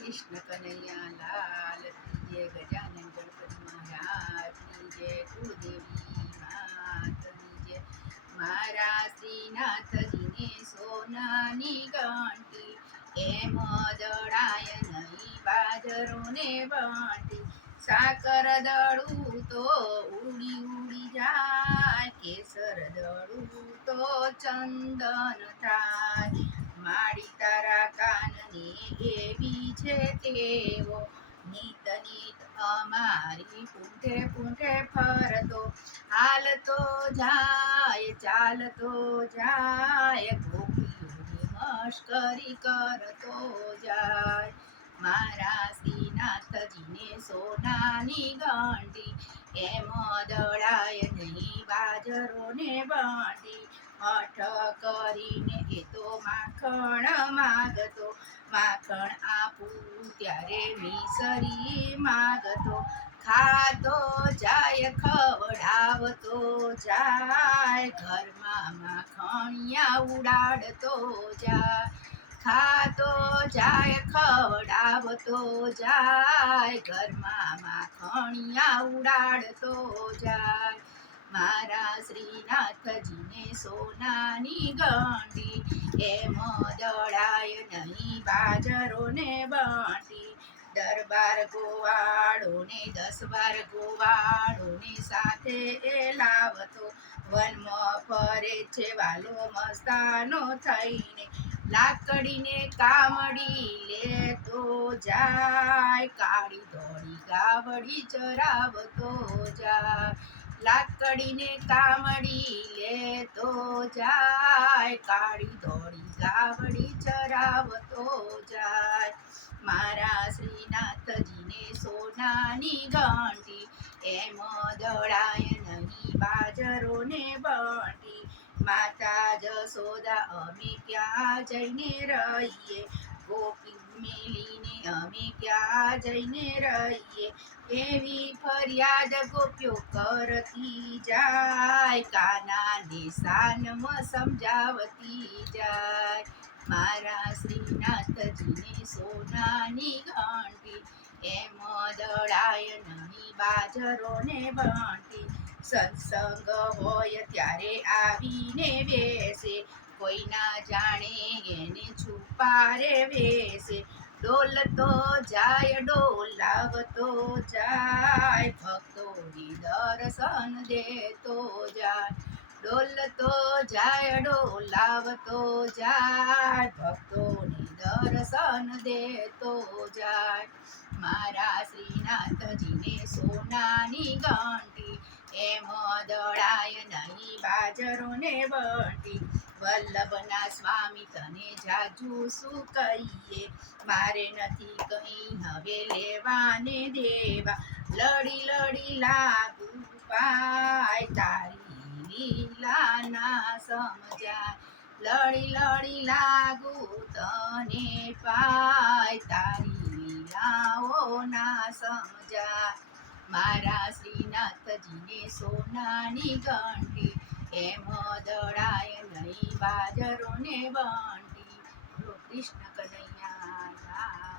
કૃષ્ણ કનૈયા લાલ કી જય, ગજાનન ગણપતિ મહારાજ કી જય, કુળદેવી માતની જય. મારા શ્રીનાથજીને સોનાની ઘંટી, એમ દળાય નહીં બાજરો ને બંટી. સાકર દળું તો ઉડી ઉડી જાય, કેસર દળું તો ચંદન થાય. માડી તારા કાનની એવી છે તેવો, નીત નીત અમારી પૂંઠે પૂંઠે ફરતો. હાલતો જાય ચાલતો જાય, ગોપીઓની મશ્કરી કરતો જાય. મારા શ્રીનાથજીને સોનાની ઘંટી, એમ દળાય નહીં બાજરો ને બંટી. હઠ કરીને એ તો માખણ માગતો, માખણ આપું ત્યારે મિસરી માગતો. ખાતો જાય ખવડાવતો જાય, ઘરમાં માખણિયા ઉડાડતો જાય. ખાતો જાય ખવડાવતો જાય, ઘરમાં માખણિયા ઉડાડતો જાય. મારા શ્રીનાથજીને સોનાની ઘંટી, એમ દળાય નહીં બાજરો ને બંટી. દરબાર ગોવાળો ને 10-12 ગોવાળો ને સાથે એ લાવતો, વનમાં ફરે છે વાલો મસ્તાનો થઈને. લાકડીને કામડી લેતો જાય, કાળી ધોળી ગાવડી ચરાવતો જાય. લાકડીને કામડી લેતો જાય, કાળી ધોળી ગાવડી ચરાવતો જાય. મારા શ્રીનાથજીને સોનાની ઘંટી, એમ દળાય નહીં બાજરો ને બંટી. માતા જશોદા અમે ક્યાં જઈને રહીએ, ગોપી મેલીને અમે ક્યાં જઈને રહીએ. એવી ફરિયાદ ગોપીઓ કરતી જાય, કાનાને સાનમાં સમજાવતી જાય. મારા શ્રીનાથજીને સોનાની ઘંટી, એમ દળાય નહીં બાજરો ને બંટી. સત્સંગ હોય ત્યારે આવીને બેસે, કોઈ ના જાણે એને છુપારે વેસે. ડોલતો જાય ડોલાવતો જાય, ભક્તોને દર્શન દેતો જાય. ડોલતો જાય ડોલાવતો જાય, ભક્તોને દર્શન દેતો જાય. મારા શ્રીનાથજીને સોનાની ઘંટી, એમ દળાય નહીં બાજરો ને બંટી. વલ્લભના સ્વામી તને જાજુ શું કહીએ, મારે નથી કંઈ હવે લેવાને દેવા. લડી લડી લાગુ પાય, તારી લીલા ના સમજાય. લડી લડી લાગુ તને પાય, તારી લીલાઓ ના સમજાય. મારા શ્રીનાથજીને સોનાની ઘંટી, એમ દળાય નહીં બાજરો ને બંટી. કૃષ્ણ કનૈયા.